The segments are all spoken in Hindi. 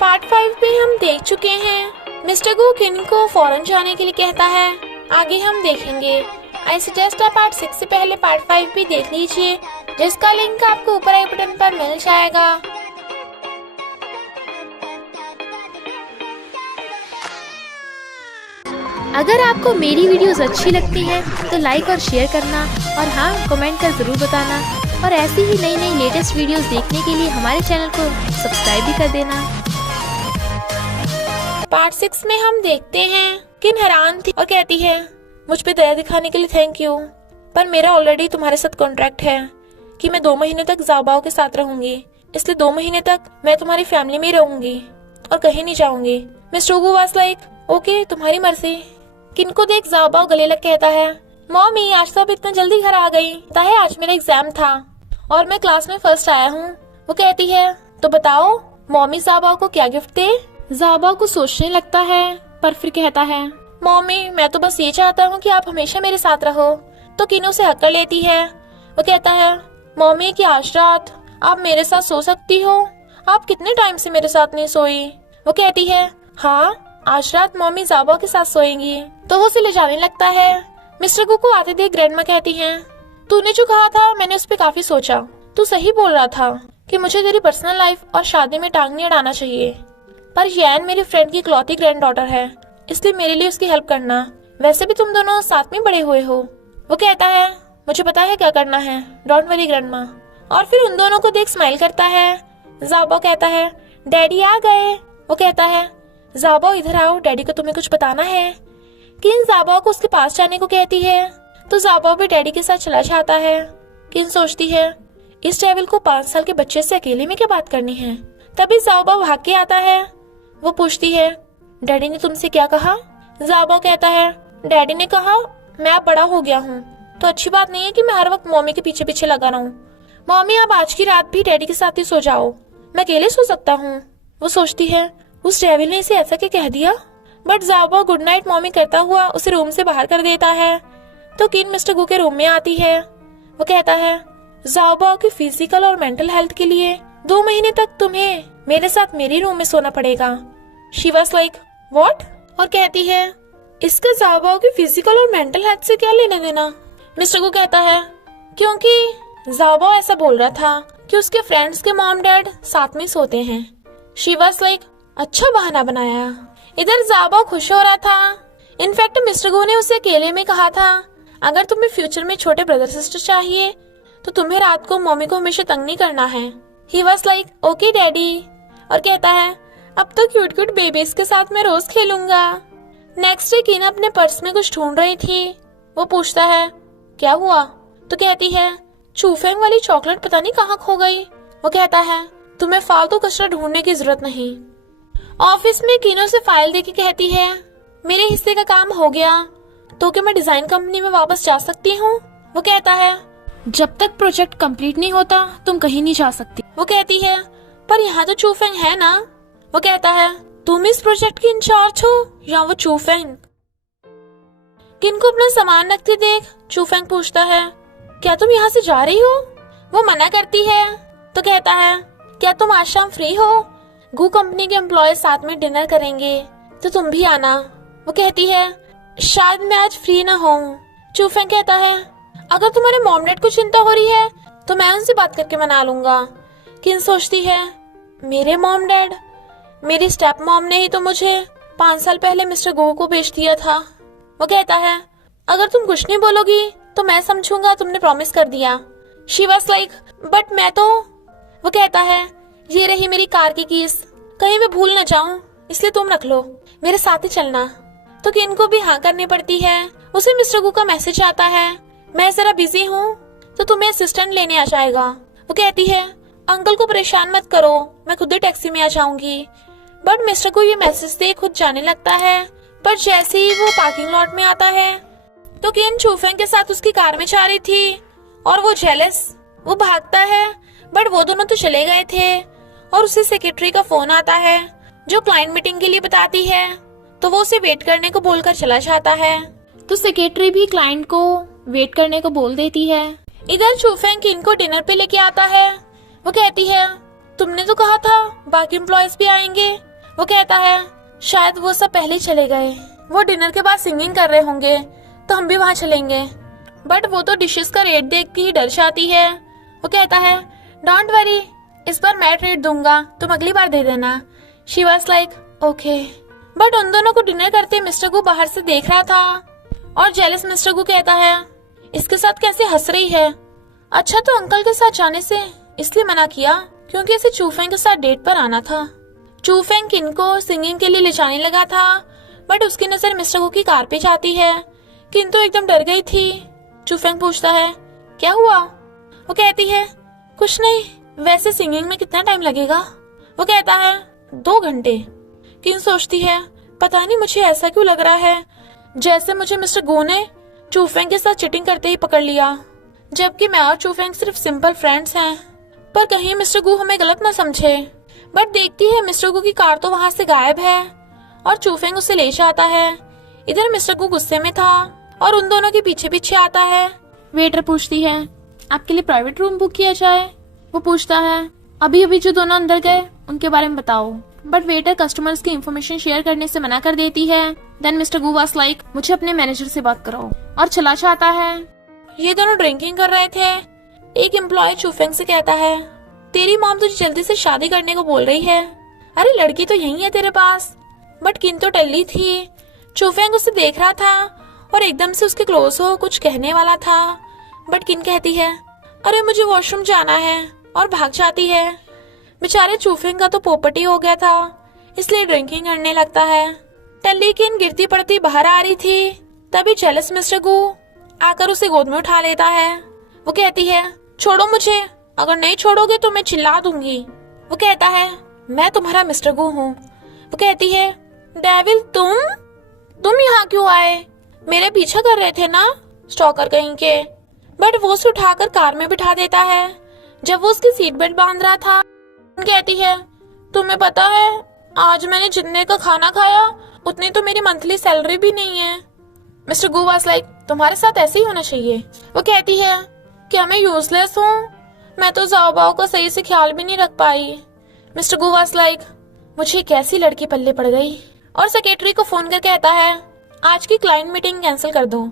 पार्ट 5 में हम देख चुके हैं। मिस्टर गो किन को फॉरेन जाने के लिए कहता है। आगे हम देखेंगे। आई सजेस्ट आप पार्ट 6 से पहले पार्ट 5 भी देख लीजिए, जिसका लिंक आपको ऊपर आई बटन पर मिल जाएगा। अगर आपको मेरी वीडियोस अच्छी लगती है तो लाइक और शेयर करना, और हाँ, कमेंट कर ज़रूर बताना। और ऐसी ही नई नई लेटेस्ट वीडियोस देखने के लिए हमारे चैनल को सब्सक्राइब भी कर देना। पार्ट 6 में हम देखते हैं किन हैरान थी और कहती है, मुझ पे दया दिखाने के लिए थैंक यू, पर मेरा ऑलरेडी तुम्हारे साथ कॉन्ट्रैक्ट है कि मैं 2 महीने तक ज़ाओबाओ के साथ रहूंगी, इसलिए 2 महीने तक मैं तुम्हारी फैमिली में ही रहूंगी और कहीं नहीं जाऊंगी। Mister go was like okay, तुम्हारी मर्जी। किन को देख ज़ाओबाओ गले लग कहता है, मॉमी आज तो अब इतना जल्दी घर आ गई। पता है आज मेरा एग्जाम था और मैं क्लास में फर्स्ट आया हूँ। वो कहती है, तो बताओ मॉमी ज़ाओबाओ को क्या गिफ्ट दे। ज़ाओबाओ को सोचने लगता है, पर फिर कहता है, मॉमी मैं तो बस ये चाहता हूँ कि आप हमेशा मेरे साथ रहो। तो किन उसे हक कर लेती है। वो कहता है, मॉमी कि आज रात आप मेरे साथ सो सकती हो, आप कितने टाइम से मेरे साथ नहीं सोई। वो कहती है, हाँ आज रात मॉमी ज़ाओबाओ के साथ सोएंगी। तो वो उसे ले जाने लगता है। मिस्टर गो को आते देख ग्रैंडमा कहती हैं, तूने जो कहा था मैंने उस पर काफी सोचा। तू सही बोल रहा था कि मुझे तेरी पर्सनल लाइफ और शादी में टांग नहीं अड़ाना चाहिए, पर यैन मेरी फ्रेंड की इकलौती ग्रैंड डॉटर है, इसलिए मेरे लिए उसकी हेल्प करना। वैसे भी तुम दोनों साथ में बड़े हुए हो। वो कहता है, मुझे पता है क्या करना है, डोंट वरी ग्रैंडमा। और फिर उन दोनों को देख स्माइल करता है। ज़ाओबाओ कहता है, डैडी आ गए। वो कहता है, ज़ाओबाओ इधर आओ, डैडी को तुम्हें कुछ बताना है। किन ज़ाओबाओ को उसके पास जाने को कहती है, तो ज़ाओबाओ भी डैडी के साथ चला जाता है। किन सोचती है, इस डेविल को 5 साल के बच्चे से अकेले में क्या बात करनी है। तभी ज़ाओबाओ भाग के आता है। वो पूछती है, डैडी ने तुमसे क्या कहा। ज़ाओबाओ कहता है, डैडी ने कहा मैं अब बड़ा हो गया हूँ, तो अच्छी बात नहीं है कि मैं हर वक्त मम्मी के पीछे पीछे लगा रहूं। मम्मी आप आज की रात भी डैडी के साथ ही सो जाओ, मैं अकेले सो सकता हूँ। वो सोचती है, उस डेविल ने इसे ऐसा क्या कह दिया। बट ज़ाओबाओ गुड नाइट मॉमी करता हुआ उसे रूम से बाहर कर देता है। तो किन मिस्टर गो के रूम में आती है। वो कहता है, ज़ाओबाओ की फिजिकल और मेंटल हेल्थ के लिए 2 महीने तक तुम्हें मेरे साथ मेरे रूम में सोना पड़ेगा। शी वाज लाइक व्हाट, और कहती है, इसका ज़ाओबाओ की फिजिकल और मेंटल हेल्थ से क्या लेना देना। मिस्टर गो कहता है, क्योंकि ज़ाओबाओ ऐसा बोल रहा था कि उसके फ्रेंड्स के मॉम डैड साथ में सोते हैं। शी वाज लाइक अच्छा बहाना बनाया। इधर ज़ाओबाओ खुश हो रहा था। इनफैक्ट मिस्टर गो ने उसे अकेले में कहा था, अगर तुम्हें फ्यूचर में छोटे ब्रदर सिस्टर चाहिए तो तुम्हें रात को मम्मी को हमेशा तंग नहीं करना है। He was like okay daddy, और कहता है, अब तो क्यूट क्यूट बेबीज के साथ मैं रोज खेलूंगा। नेक्स्ट डे किन अपने पर्स में कुछ ढूंढ रही थी। वो पूछता है, क्या हुआ। तो कहती है, चूफेंग वाली चॉकलेट पता नहीं कहाँ खो गई। वो कहता है, तुम्हें फालतू कचरा ढूंढने की जरूरत नहीं। ऑफिस में किनो से फाइल देके कहती है, मेरे हिस्से का काम हो गया तो क्या मैं डिजाइन कंपनी में वापस जा सकती हूँ। वो कहता है, जब तक प्रोजेक्ट कंप्लीट नहीं होता तुम कहीं नहीं जा सकती। वो कहती है, पर यहाँ तो चूफेंग है ना। वो कहता है, तुम इस प्रोजेक्ट की इंचार्ज हो या वो चूफेंग। किन को अपना सामान रखते देख चूफेंग पूछता है, क्या तुम यहाँ से जा रही हो। वो मना करती है। तो कहता है, क्या तुम आज शाम फ्री हो, गू कंपनी के एम्प्लॉय साथ में डिनर करेंगे तो तुम भी आना। वो कहती है, शायद मैं आज फ्री ना हूँ। चूफेंग कहता है, अगर तुम्हारे मॉम डैड को चिंता हो रही है तो मैं उनसे बात करके मना लूंगा। किन सोचती है, मेरे मॉम डैड, मेरी स्टेप मॉम ने ही तो मुझे 5 साल पहले मिस्टर गो को बेच दिया था। वो कहता है, अगर तुम कुछ नहीं बोलोगी तो मैं समझूंगा तुमने प्रॉमिस कर दिया। शी वाज लाइक बट मैं तो। वो कहता है, ये रही मेरी कार की कीज, कहीं मैं भूल न जाऊं, इसलिए तुम रख लो, मेरे साथ ही चलना। तो किन को भी हाँ करनी पड़ती है। उसे मिस्टर गो का मैसेज आता है, मैं जरा बिजी हूँ तो तुम्हें असिस्टेंट लेने आ जाएगा। वो कहती है, अंकल को परेशान मत करो, मैं खुद ही टैक्सी में आ जाऊंगी। बट मिस्टर को ये मैसेज देख खुद जाने लगता है। पर जैसे ही वो पार्किंग लॉट में आता है तो किन चूफेंग के साथ उसकी कार में जा रही थी और वो जेलस, वो भागता है। बट वो दोनों तो चले गए थे और उसे सेक्रेटरी का फोन आता है जो क्लाइंट मीटिंग के लिए बताती है। तो वो उसे वेट करने को बोलकर चला जाता है। तो सेक्रेटरी भी क्लाइंट को वेट करने को बोल देती है। इधर चूफेंग किन को डिनर पे लेके आता है। वो कहती है, तुमने तो कहा था बाकी एम्प्लॉयज भी आएंगे, वो कहता है शायद वो सब पहले ही चले गए, वो डिनर के बाद सिंगिंग कर रहे होंगे तो हम भी वहाँ चलेंगे, बट वो तो डिशेस का रेट देख के ही डर जाती है। वो कहता है डोंट वरी, इस बार मैं ट्रीट दूंगा, तुम अगली बार दे देना। She was like okay. But उन दोनों को डिनर करते मिस्टर गू बाहर से देख रहा था और जेलस मिस्टर गू कहता है इसके साथ कैसे हंस रही है। अच्छा तो अंकल के साथ जाने से इसलिए मना किया क्योंकि इसे चूफेंग के साथ डेट पर आना था। चूफेंग किन को सिंगिंग के लिए ले जाने लगा था, बट उसकी नजर मिस्टर गू की कार पे जाती है। किन तो एकदम डर गई थी। चूफेंग पूछता है क्या हुआ। वो कहती है कुछ नहीं, वैसे सिंगिंग में कितना टाइम लगेगा। वो कहता है 2 घंटे। किन सोचती है पता नहीं मुझे ऐसा क्यों लग रहा है जैसे मुझे मिस्टर गू ने चूफेंग के साथ चीटिंग करते ही पकड़ लिया, जबकि मैं और चूफेंग सिर्फ सिंपल फ्रेंड्स हैं। पर कहीं मिस्टर गू हमें गलत ना समझे। बट देखती है मिस्टर गू की कार तो वहां से गायब है और चूफेंग उसे ले जाता है। इधर मिस्टर गू गुस्से में था और उन दोनों के पीछे पीछे आता है। वेटर पूछती है आपके लिए प्राइवेट रूम बुक किया जाए। वो पूछता है अभी अभी जो दोनों अंदर गए उनके बारे में बताओ। बट वेटर कस्टमर्स की इंफॉर्मेशन शेयर करने से मना कर देती है। Then mister Gu was like मुझे अपने मैनेजर से बात कराओ और चला जाता है। ये दोनों ड्रिंकिंग कर रहे थे। एक एम्प्लॉय चूफेंग से कहता है तेरी मॉम तुझे जल्दी से शादी करने को बोल रही है, अरे लड़की तो यही है तेरे पास। बट किन तो टल्ली थी। चूफेंग उसे देख रहा था और एकदम से उसके क्लोज हो कुछ कहने वाला था, बट किन कहती है अरे मुझे वॉशरूम जाना है और भाग जाती है। बेचारे चूफेंग का तो पोपटी हो गया था, इसलिए ड्रिंकिंग करने लगता है। टल्ली किन गिरती पड़ती बाहर आ रही थी, तभी जेलस मिस्टर गू आकर उसे गोद में उठा लेता है। वो कहती है छोड़ो मुझे, अगर नहीं छोड़ोगे तो मैं चिल्ला दूंगी। वो कहता है मैं तुम्हारा मिस्टर गू हूँ। वो कहती है डेविल तुम यहाँ क्यों आए, मेरे पीछा कर रहे थे ना स्टॉकर कहीं के। बट वो उसे उठाकर कार में बिठा देता है। जब वो उसकी सीट बेल्ट बांध रहा था कहती है तुम्हें पता है आज मैंने जितने का खाना खाया उतनी तो मेरी मंथली सैलरी भी नहीं है। मिस्टर गू वाज लाइक तुम्हारे साथ ऐसे ही होना चाहिए। वो कहती है क्या मैं यूजलेस हूँ, मैं तो जाओबाओ का सही से ख्याल भी नहीं रख पाई। मिस्टर गू वाज लाइक मुझे कैसी लड़की पल्ले पड़ गई, और सेक्रेटरी को फोन कर कहता है आज की क्लाइंट मीटिंग कैंसिल कर दो।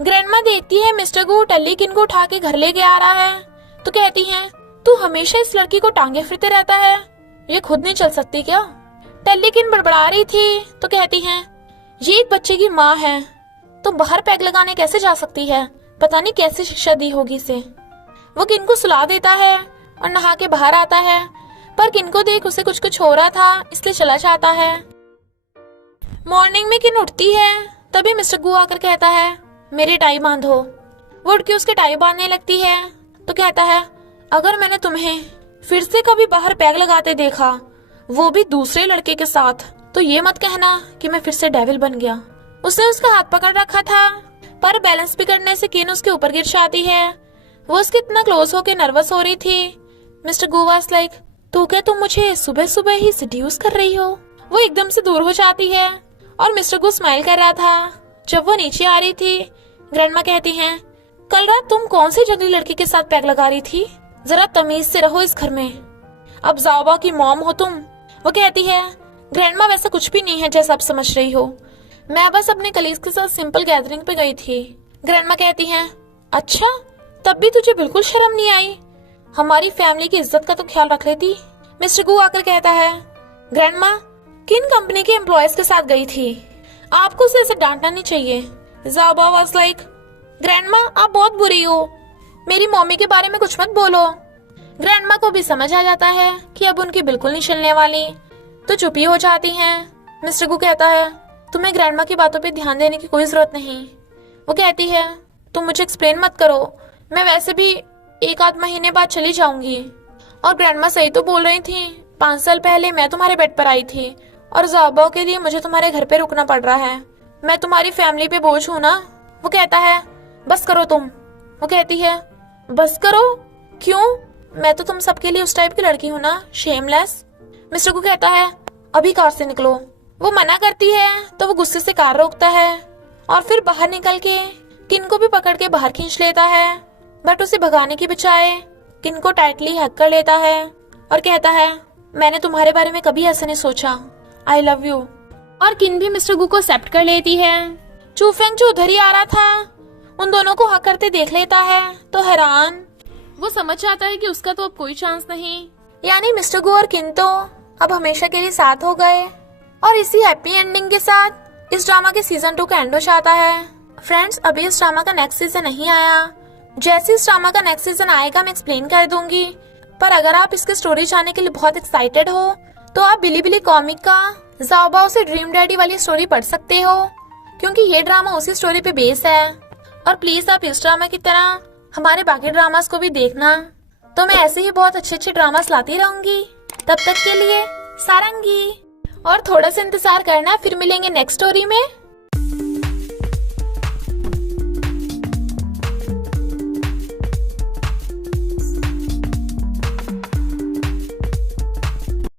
ग्रैंडमा देखती है मिस्टर गू टल्ली किन को उठा के घर ले आ रहा है तो कहती है तू हमेशा इस लड़की को टांगे फिरते रहता है, ये खुद नहीं चल सकती क्या। टल्ली किन बड़बड़ा रही थी तो कहती है ये एक बच्चे की माँ है तो बाहर पैग लगाने कैसे जा सकती है, पता नहीं कैसी शिक्षा दी होगी इसे। वो किन को सुला देता है और नहा के बाहर आता है, पर किन को देख उसे कुछ कुछ हो रहा था इसलिए चला जाता है। मॉर्निंग में किन उठती है तभी मिस्टर गू आकर कहता है मेरी टाई बांधो। वो उठ के उसके टाई बांधने लगती है तो कहता है अगर मैंने तुम्हें फिर से कभी बाहर पैग लगाते देखा वो भी दूसरे लड़के के साथ तो ये मत कहना कि मैं फिर से डेविल बन गया। उसने उसका हाथ पकड़ रखा था पर बैलेंस बिगड़ने से किन उसके ऊपर गिर जाती है। वो उसके इतना क्लोज होके नर्वस हो रही थी। मिस्टर गू वाज लाइक तू क्या तुम मुझे सुबह सुबह ही सेड्यूस कर रही हो। वो एकदम से दूर हो जाती है और मिस्टर गू स्माइल कर रहा था। जब वो नीचे आ रही थी ग्रैंडमा कहती हैं कल रात तुम कौन सी जंगली लड़की के साथ पैग लगा रही थी, जरा तमीज से रहो इस घर में, अब जाओबा की मॉम हो तुम। वो कहती है ग्रैंडमा वैसा कुछ भी नहीं है जैसा आप समझ रही हो, मैं बस अपने कलीग्स के साथ सिंपल गैदरिंग पे गई थी। ग्रैंडमा कहती हैं अच्छा तब भी तुझे बिल्कुल शर्म नहीं आई, हमारी फैमिली की इज्जत का तो ख्याल रख लेती। मिस्टर गू आकर कहता है ग्रैंडमा किन कंपनी के एम्प्लॉयज के साथ गई थी, आपको उसे ऐसे डांटना नहीं चाहिए। जाओबा वाज लाइक ग्रैंडमा आप बहुत बुरी हो, मेरी मम्मी के बारे में कुछ मत बोलो। ग्रैंडमा को भी समझ आ जाता है कि अब उनकी बिल्कुल नहीं चलने वाली, तो चुपी हो जाती हैं। मिस्टर गू कहता है तुम्हें ग्रैंडमा की बातों पे ध्यान देने की कोई जरूरत नहीं। वो कहती है तुम मुझे एक्सप्लेन मत करो, मैं वैसे भी 1 आध महीने बाद चली जाऊंगी। और ग्रैंडमा सही तो बोल रही थी, 5 साल पहले मैं तुम्हारे बेड पर आई थी और जाबाओ के लिए मुझे तुम्हारे घर पे रुकना पड़ रहा है, मैं तुम्हारी फैमिली पे बोझ हूँ ना। वो कहता है बस करो तुम। वो कहती है बस करो क्यों, मैं तो तुम सबके लिए उस टाइप की लड़की हूँ ना, शेमलेस। मिस्टर को कहता है अभी कार से निकलो। वो मना करती है तो वो गुस्से से कार रोकता है और फिर बाहर निकल के किन को भी पकड़ के बाहर खींच लेता है, बट उसे भगाने की बजाय किन को टाइटली हक कर लेता है और कहता है मैंने तुम्हारे बारे में कभी ऐसा नहीं सोचा, आई लव यू। और किन भी मिस्टर गु को एक्सेप्ट कर लेती है। चूफेंग जो उधर ही आ रहा था उन दोनों को हक करते देख लेता है तो हैरान। वो समझ जाता है कि उसका तो अब कोई चांस नहीं। यानी मिस्टर गु और किन तो अब हमेशा के लिए साथ हो गए। और इसी हैप्पी एंडिंग के साथ इस ड्रामा के सीजन 2 का एंड हो जाता है। फ्रेंड्स, अभी इस ड्रामा का नेक्स्ट सीजन नहीं आया। जैसे इस ड्रामा का नेक्स्ट सीजन आएगा मैं एक्सप्लेन कर दूंगी। पर अगर आप इसकी स्टोरी जानने के लिए बहुत एक्साइटेड हो तो आप बिलीबिली कॉमिक का ज़ाओबाओ से ड्रीम डैडी वाली स्टोरी पढ़ सकते हो, क्योंकि ये ड्रामा उसी स्टोरी पे बेस है। और प्लीज आप इस ड्रामा की तरह हमारे बाकी ड्रामास को भी देखना। तो मैं ऐसे ही बहुत अच्छे ड्रामास लाती रहूंगी। तब तक के लिए सारंगी। और थोड़ा सा इंतजार करना, फिर मिलेंगे नेक्स्ट स्टोरी में।